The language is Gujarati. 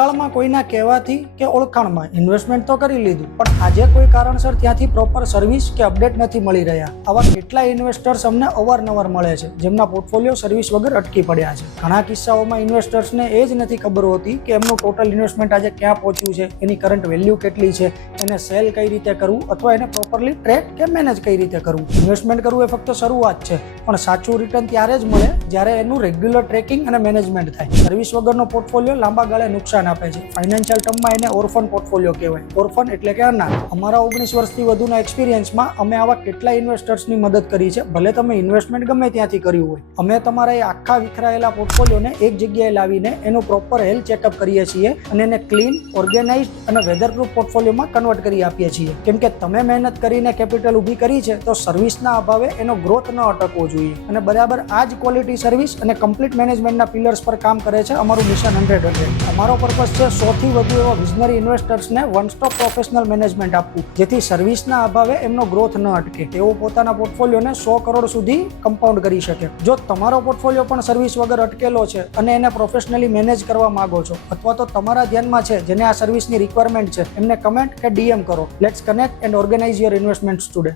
ભૂતકાળમાં કોઈના કહેવાથી કે ઓળખાણમાં ઇન્વેસ્ટમેન્ટ તો કરી લીધું, પણ આજે કોઈ કારણસર ત્યાંથી પ્રોપર સર્વિસ કે અપડેટ નથી મળી રહ્યા. આવા કેટલાય ઇન્વેસ્ટર્સ અમને અવારનવાર મળે છે, જેમના પોર્ટફોલિયો સર્વિસ વગર અટકી પડ્યા છે. ઘણા કિસ્સાઓમાં ઇન્વેસ્ટર્સને એ જ નથી ખબર હોતી કે એમનું ટોટલ ઇન્વેસ્ટમેન્ટ આજે ક્યાં પહોંચ્યું છે, એની કરંટ વેલ્યુ કેટલી છે, એને સેલ કઈ રીતે કરવું અથવા એને પ્રોપરલી ટ્રેક કે મેનેજ કઈ રીતે કરવું. ઇન્વેસ્ટમેન્ટ કરવું એ ફક્ત શરૂઆત છે, પણ સાચું રિટર્ન ત્યારે જ મળે જ્યારે એનું રેગ્યુલર ટ્રેકિંગ અને મેનેજમેન્ટ થાય. સર્વિસ વગરનો પોર્ટફોલિયો લાંબા ગાળે નુકસાન આપે છે. ફાઇનાન્શિયલ ટર્મમાં એને ઓર્ફન પોર્ટફોલિયો કહેવાય. ઓર્ફન એટલે કે અનાથ. અમારા 19 વર્ષથી વધુના એક્સપિરિયન્સમાં અમે આવા કેટલા ઇન્વેસ્ટર્સની મદદ કરી છે, ભલે તમે ઇન્વેસ્ટમેન્ટ ગમે ત્યાંથી કર્યું હોય. અમે તમારા એ આખા વિખરાયેલા પોર્ટફોલિયોને એક જગ્યાએ લાવીને એનું પ્રોપર હેલ્થ ચેકઅપ કરીએ છીએ અને એને ક્લીન, ઓર્ગેનાઇઝડ અને વેધરપ્રૂફ પોર્ટફોલિયોમાં કન્વર્ટ કરી આપીએ છીએ. કેમ કે તમે મહેનત કરીને કેપિટલ ઊભી કરી છે, તો સર્વિસના અભાવે એનો ગ્રોથ ન અટકવો જોઈએ. અને બરાબર આ જ ક્વોલિટી સર્વિસ અને કમ્પ્લીટ મેનેજમેન્ટના પિલર્સ પર કામ કરે છે અમારું મિશન 100. અમારો પર્પસ છે સૌથી વધુ એવા વિઝનરી ઇન્વેસ્ટર્સને વન સ્ટોપ પ્રોફેશનલ મેનેજમેન્ટ આપવું, જેથી સર્વિસના અભાવે એમનો ગ્રોથ ન અટકે. તેઓ પોતાના પોર્ટફોલિયોને 100 કરોડ સુધી કમ્પાઉન્ડ કરી શકે. જો તમારો પોર્ટફોલિયો પણ સર્વિસ વગર અટકેલો છે અને એને પ્રોફેશનલી મેનેજ કરવા માંગો છો, અથવા તો તમારા ધ્યાનમાં છે જેને આ સર્વિસની રિક્વાયરમેન્ટ છે, એમને કમેન્ટ કે DM કરો. Let's connect and organise your investments today.